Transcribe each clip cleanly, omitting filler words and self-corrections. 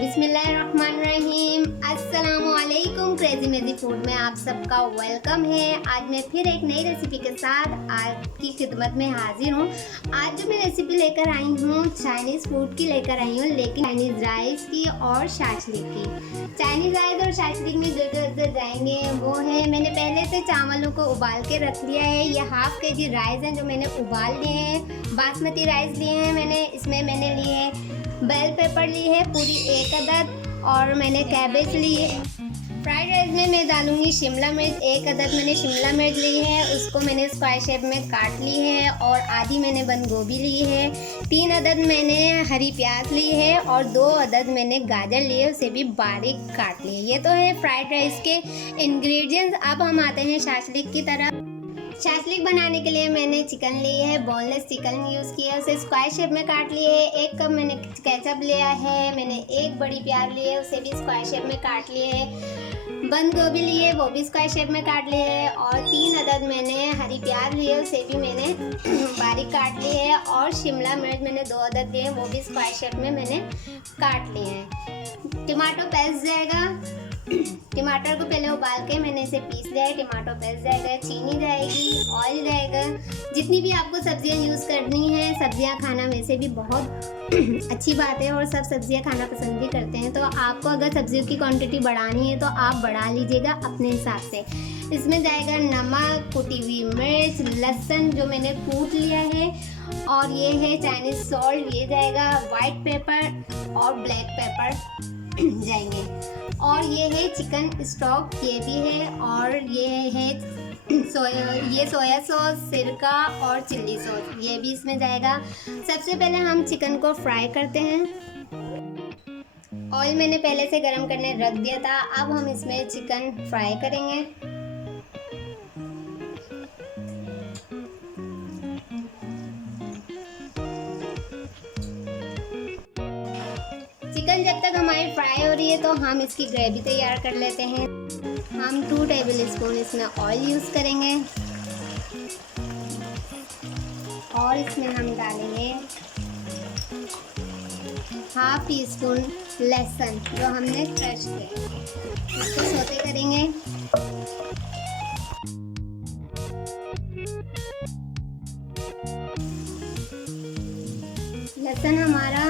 बिस्मिल्लाहिर्रहमानिर्रहीम। अस्सलामुअलैकुम। क्रेजी मेजी फूड में आप सबका वेलकम है। आज मैं फिर एक नई रेसिपी के साथ आपकी खिदमत में हाजिर हूँ। आज जो मैं रेसिपी लेकर आई हूँ चाइनीज़ फूड की लेकर आई हूँ, लेकिन चाइनीज़ राइस की और शाशलिक की। चाइनीज़ राइस और शाशलिक में जो जाएंगे वो है, मैंने पहले से चावलों को उबाल के रख लिया है। ये हाफ केजी राइस हैं जो मैंने उबाल लिए हैं। बासमती राइस लिए हैं मैंने, इसमें मैंने लिए हैं बेल पेपर ली है पूरी 1 अदद, और मैंने कैबेज ली है। फ्राइड राइस में मैं डालूंगी शिमला मिर्च 1 अदद मैंने शिमला मिर्च ली है, उसको मैंने स्क्वायर शेप में काट ली है। और आधी मैंने बंद गोभी ली है। 3 अदद मैंने हरी प्याज ली है और 2 अदद मैंने गाजर लिए, उसे भी बारीक काट लिए। ये तो है फ्राइड राइस के इंग्रेडिएंट्स। अब हम आते हैं शाशलिक की तरफ। शाशलिक बनाने के लिए मैंने चिकन ली है, बोनलेस चिकन यूज़ किया, उसे स्क्वायर शेप में काट लिए है। 1 कप मैंने केचप लिया है, मैंने 1 बड़ी प्याज ली है, उसे भी स्क्वायर शेप में काट लिए है। बंद गोभी ली है, वो भी स्क्वायर शेप में काट लिए है। और 3 अदद मैंने हरी प्याज ली है, उसे भी मैंने बारीक काट ली है। और शिमला मिर्च मैंने 2 अदद लिए हैं, वो भी स्क्वायर शेप में मैंने काट लिए हैं। टमाटो पेस्ट जाएगा, टमाटर को पहले उबाल के मैंने इसे पीस लिया है। टमाटो पेस्ट जाएगा, चीनी जाएगी, ऑयल जाएगा। जितनी भी आपको सब्जियां यूज़ करनी है, सब्जियां खाना वैसे भी बहुत अच्छी बात है और सब सब्जियां खाना पसंद भी करते हैं। तो आपको अगर सब्जियों की क्वांटिटी बढ़ानी है तो आप बढ़ा लीजिएगा अपने हिसाब से। इसमें जाएगा नमक, कुटी हुई मिर्च, लहसुन जो मैंने कूट लिया है, और ये है चाइनीज़ सॉल्ट, ये जाएगा वाइट पेपर और ब्लैक पेपर जाएंगे। और ये है चिकन स्टॉक, ये भी है। और ये है सोया सॉस, सिरका और चिल्ली सॉस, ये भी इसमें जाएगा। सबसे पहले हम चिकन को फ्राई करते हैं। ऑयल मैंने पहले से गरम करने रख दिया था। अब हम इसमें चिकन फ्राई करेंगे। चिकन जब तक हमारी फ्राई हो रही है तो हम इसकी ग्रेवी तैयार कर लेते हैं। हम 2 टेबल स्पून इसमें ऑयल यूज़ करेंगे और इसमें हम डालेंगे हाफ टी स्पून लहसुन जो हमने क्रश किया, इसको सौते करेंगे। लहसुन हमारा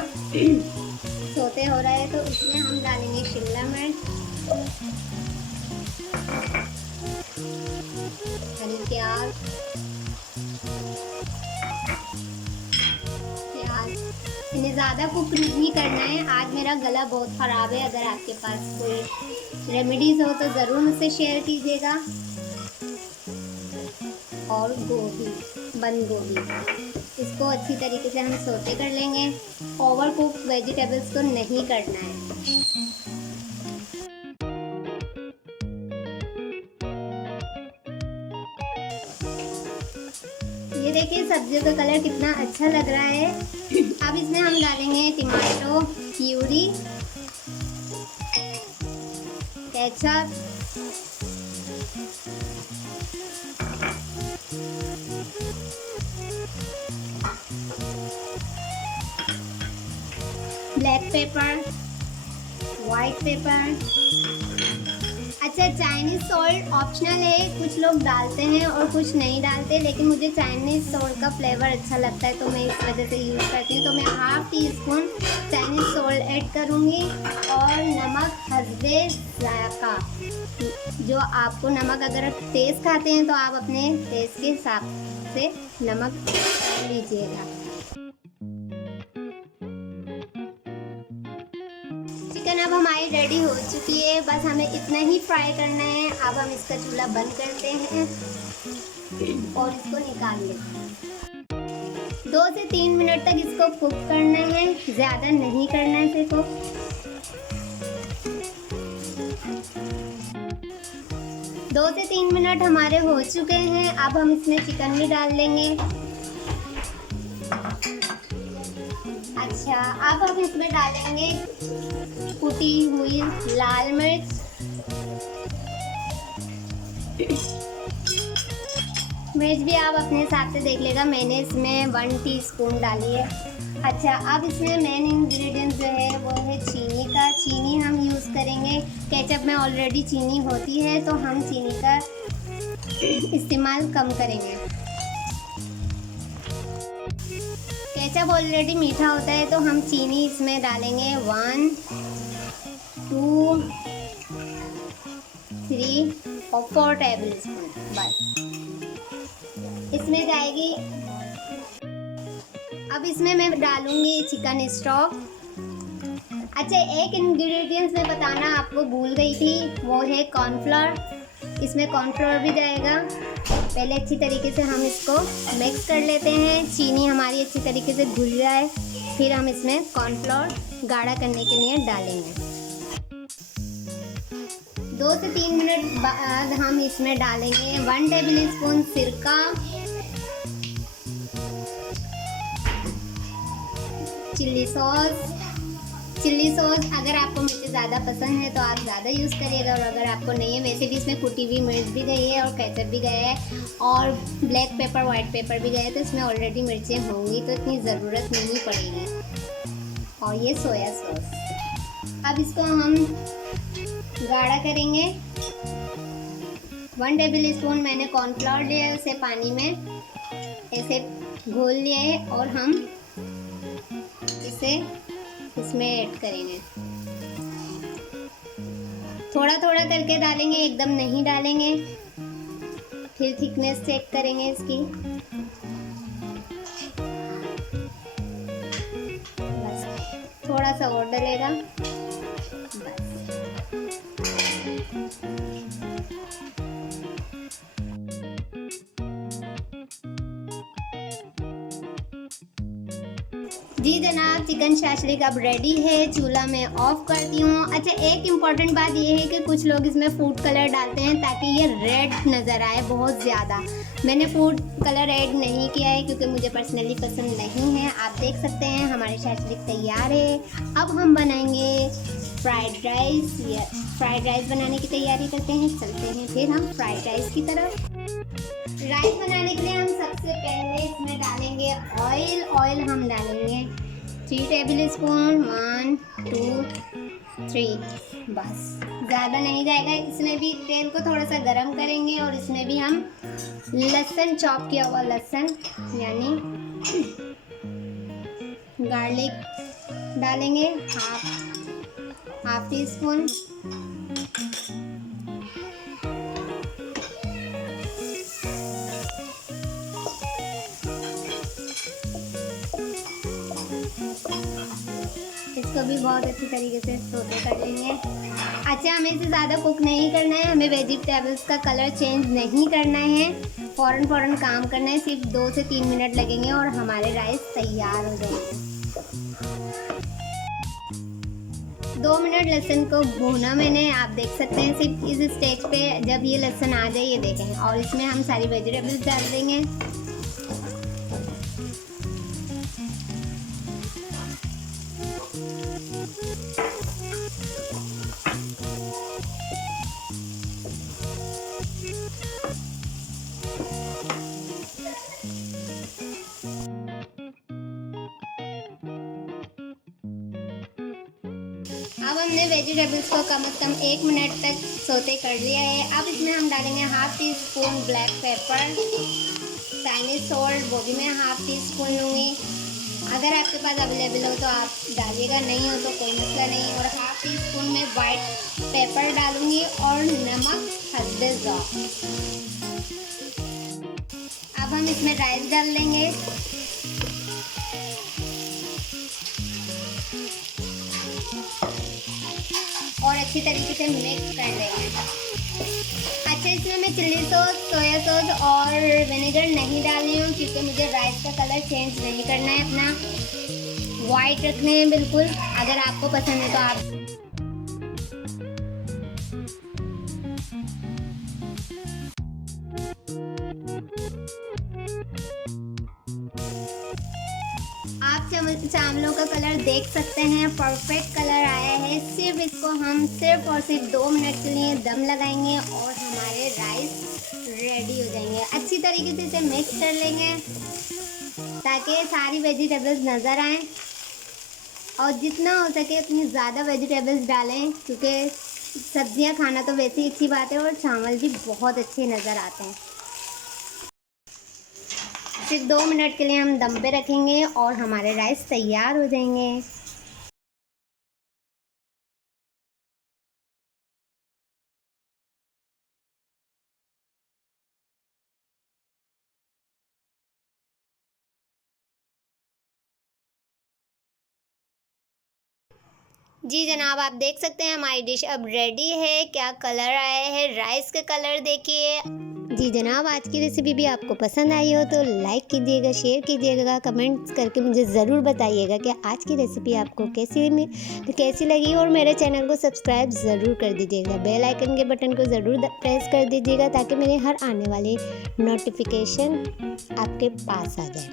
सोते हो रहा है तो इसमें हम डालेंगे शिमला मिर्च, हरी प्याज, इन्हें ज़्यादा कुक नहीं करना है। आज मेरा गला बहुत ख़राब है, अगर आपके पास कोई रेमेडीज़ हो तो ज़रूर मुझसे शेयर कीजिएगा। और गोभी, बंद गोभी, इसको अच्छी तरीके से हम सौते कर लेंगे। ओवर कुक वेजिटेबल्स को नहीं करना है। ये देखिए सब्जियों का कलर कितना अच्छा लग रहा है। अब इसमें हम डालेंगे tomato puree, ketchup, black pepper, white paper. अच्छा, चाइनीज़ सॉल्ट ऑप्शनल है, कुछ लोग डालते हैं और कुछ नहीं डालते, लेकिन मुझे चाइनीज़ सॉल्ट का फ्लेवर अच्छा लगता है तो मैं इस वजह से यूज़ करती हूँ। तो मैं half tea spoon Chinese salt add करूँगी। और नमक हस्बे ज़ायक़ा, जो आपको नमक अगर तेज़ खाते हैं तो आप अपने टेस्ट के हिसाब से नमक लीजिएगा। चिकन अब हमारी रेडी हो चुकी है, बस हमें इतना ही फ्राई करना है। अब हम इसका चूल्हा बंद करते हैं और इसको निकाल लेते हैं। 2 से 3 मिनट तक इसको कुक करना है, ज़्यादा नहीं करना है इसे कुक। दो से 3 मिनट हमारे हो चुके हैं। अब हम इसमें चिकन भी डाल देंगे। अच्छा, अब हम इसमें डालेंगे कुटी हुई लाल मिर्च, मिर्च भी आप अपने हिसाब से देख लेगा। मैंने इसमें 1 टीस्पून डाली है। अच्छा, अब इसमें मेन इंग्रेडिएंट जो है वो है चीनी का। चीनी हम यूज़ करेंगे, केचप में ऑलरेडी चीनी होती है तो हम चीनी का इस्तेमाल कम करेंगे। केचप ऑलरेडी मीठा होता है तो हम चीनी इसमें डालेंगे 1 2 3 और 4 टेबल स्पून बस। इसमें जाएगी। अब इसमें मैं डालूंगी चिकन स्टॉक। अच्छा, एक इंग्रेडिएंट्स मैं बताना आपको भूल गई थी, वो है कॉर्नफ्लोर। इसमें कॉर्नफ्लोर भी जाएगा। पहले अच्छी तरीके से हम इसको मिक्स कर लेते हैं। चीनी हमारी अच्छी तरीके से घुल जाए, फिर हम इसमें कॉर्नफ्लोर गाढ़ा करने के लिए डालेंगे। 2 से 3 मिनट बाद हम इसमें डालेंगे 1 टेबल स्पून सिरका, चिल्ली सॉस। अगर आपको मिर्च ज़्यादा पसंद है तो आप ज़्यादा यूज़ करिएगा, और अगर आपको नहीं है, वैसे भी इसमें कुटी हुई मिर्च भी गई है और केचप भी गया है और ब्लैक पेपर वाइट पेपर भी गया है, तो इसमें ऑलरेडी मिर्चें होंगी तो इतनी ज़रूरत नहीं पड़ेगी। और ये सोया सॉस। अब इसको हम गाढ़ा करेंगे। 1 टेबल स्पून मैंने कॉर्नफ्लोर लिया है, उसे पानी में ऐसे घोल लिया है और हम इसे इसमें ऐड करेंगे। थोड़ा थोड़ा करके डालेंगे, एकदम नहीं डालेंगे। फिर थिकनेस चेक करेंगे इसकी। बस थोड़ा सा और डलेगा बस। जी जनाब, चिकन शाशलिक अब रेडी है। चूल्हा मैं ऑफ करती हूँ। अच्छा, एक इम्पॉर्टेंट बात ये है कि कुछ लोग इसमें फूड कलर डालते हैं ताकि ये रेड नज़र आए बहुत ज़्यादा। मैंने फूड कलर ऐड नहीं किया है क्योंकि मुझे पर्सनली पसंद नहीं है। आप देख सकते हैं हमारे शाशलिक तैयार है। अब हम बनाएंगे फ्राइड राइस। या फ्राइड राइस बनाने की तैयारी करते हैं। चलते हैं फिर हम फ्राइड राइस की तरफ। राइस बनाने के लिए हम सबसे पहले इसमें डालेंगे ऑयल हम डालेंगे 3 टेबल स्पून 1 2 3 बस, ज़्यादा नहीं जाएगा। इसमें भी तेल को थोड़ा सा गरम करेंगे और इसमें भी हम लहसुन, चॉप किया हुआ लहसुन यानी गार्लिक डालेंगे हाफ टी स्पून। इसको भी बहुत अच्छी तरीके से सोते कर लेंगे। अच्छा, हमें इसे ज़्यादा कुक नहीं करना है, हमें वेजिटेबल्स का कलर चेंज नहीं करना है, फ़ौरन काम करना है। सिर्फ 2 से 3 मिनट लगेंगे और हमारे राइस तैयार हो जाएंगे। 2 मिनट लहसुन को भूना मैंने, आप देख सकते हैं। सिर्फ इस स्टेज पे जब ये लहसुन आ जाए, ये देखें, और इसमें हम सारी वेजिटेबल्स डाल देंगे। अब हमने वेजिटेबल्स को कम से कम 1 मिनट तक सोते कर लिया है। अब इसमें हम डालेंगे half tea spoon black pepper, Chinese salt, वो भी मैं हाफ टी स्पून लूँगी। अगर आपके पास अवेलेबल हो तो आप डालिएगा, नहीं हो तो कोई मसला नहीं। और हाफ टी स्पून में वाइट पेपर डालूँगी और नमक हल्दी ज़ात। अब हम इसमें राइस डाल देंगे। और अच्छी तरीके से मिक्स कर लेंगे। अच्छा, इसमें मैं चिल्ली सॉस, सोया सॉस और विनेगर नहीं डाल रही हूँ क्योंकि मुझे राइस का कलर चेंज नहीं करना है, अपना वाइट रखने हैं बिल्कुल। अगर आपको पसंद है तो आप चावलों का कलर देख सकते हैं, परफेक्ट कलर आया है। सिर्फ इसको हम सिर्फ 2 मिनट के लिए दम लगाएंगे और हमारे राइस रेडी हो जाएंगे। अच्छी तरीके से इसे मिक्स कर लेंगे। ताकि सारी वेजिटेबल्स नज़र आएँ, और जितना हो सके उतनी ज़्यादा वेजिटेबल्स डालें, क्योंकि सब्जियां खाना तो वैसे ही अच्छी बात है और चावल भी बहुत अच्छे नज़र आते हैं। सिर्फ 2 मिनट के लिए हम दम पे रखेंगे और हमारे राइस तैयार हो जाएंगे। जी जनाब, आप देख सकते हैं हमारी डिश अब रेडी है। क्या कलर आया है, राइस का कलर देखिए। जी जनाब, आज की रेसिपी भी आपको पसंद आई हो तो लाइक कीजिएगा, शेयर कीजिएगा, कमेंट्स करके मुझे ज़रूर बताइएगा कि आज की रेसिपी आपको कैसी लगी, और मेरे चैनल को सब्सक्राइब ज़रूर कर दीजिएगा। बेल आइकन के बटन को ज़रूर प्रेस कर दीजिएगा ताकि मेरे हर आने वाली नोटिफिकेशन आपके पास आ जाए।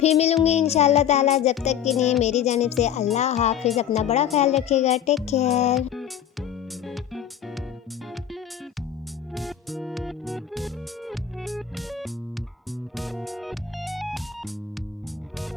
फिर मिलूंगी इंशाल्लाह ताला। जब तक के लिए मेरी जानिब से अल्लाह हाफिज़। अपना बड़ा ख्याल रखिएगा। Take care.